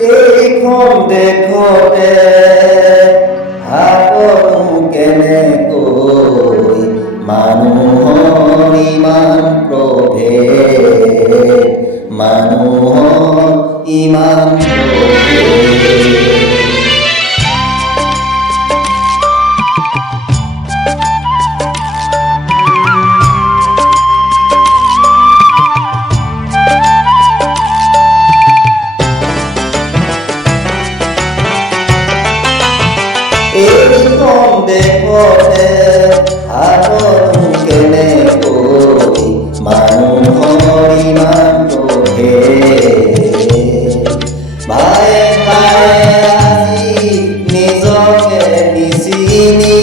এইখন দেখতে হাতনো কেনেকৈ মানুহৰ ইমান প্ৰভেদ, মানুহৰ ইমান প্ৰভেদ। এইখন দেখতে হাতনো কেনেকৈ মানুহৰ ইমান প্ৰভেদ। ভায়ে ভায়ে আজি নিজকে নিচিনি,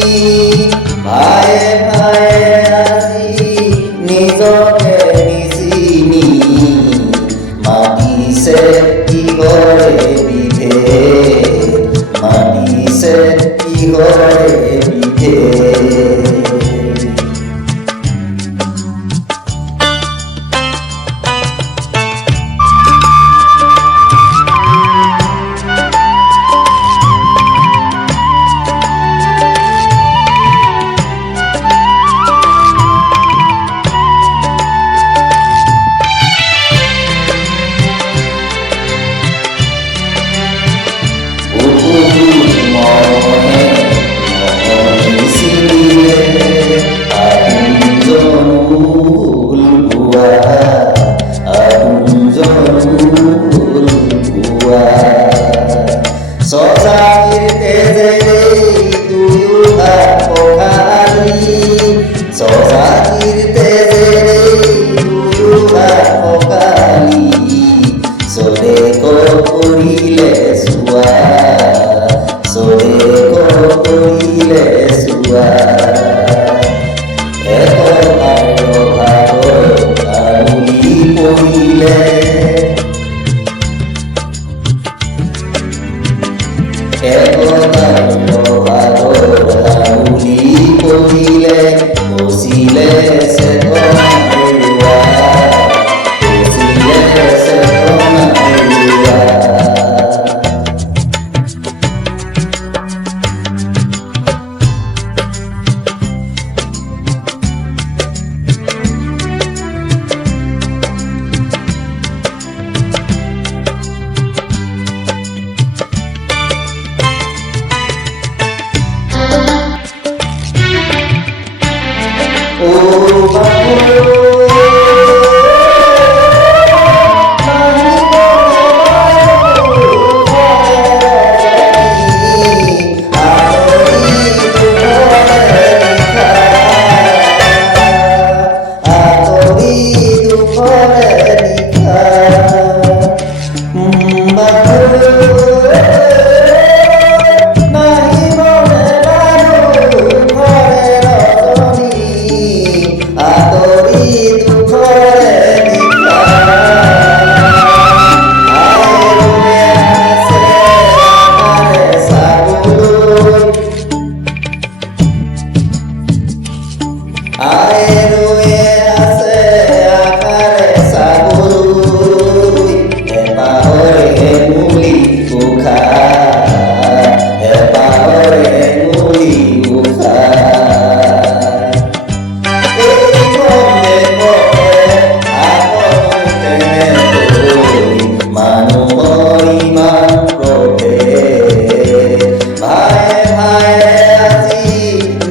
ভায়ে ভায়ে আজি নিজকে নিচিনি, মাতিছে কিহৰে বিভেদ, মাতিছে কিহৰে বিভেদ। স্বজাতিৰ তেজেৰে দুয়ো হাত পখালি, স্বজাতিৰ তেজেৰে দুয়ো হাত পখালি, স্বদেশ কৰিলে চোৱা, স্বদেশ কৰিলে চোৱা। একতাৰ ভাগৰ আঙুলি পৰিলে, একতাৰ ভাগৰ আঙুলি পৰিলে, বচিলে চেতনা হেৰুৱা, বচিলে চেতনা হেৰুৱা।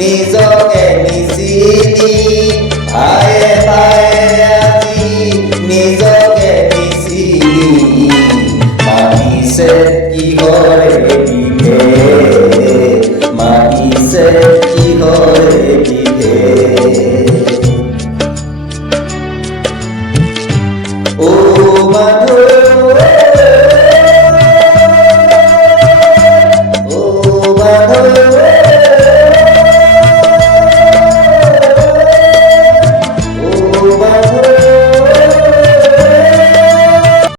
নিজকে নিচিনি, ভায়ে ভায়ে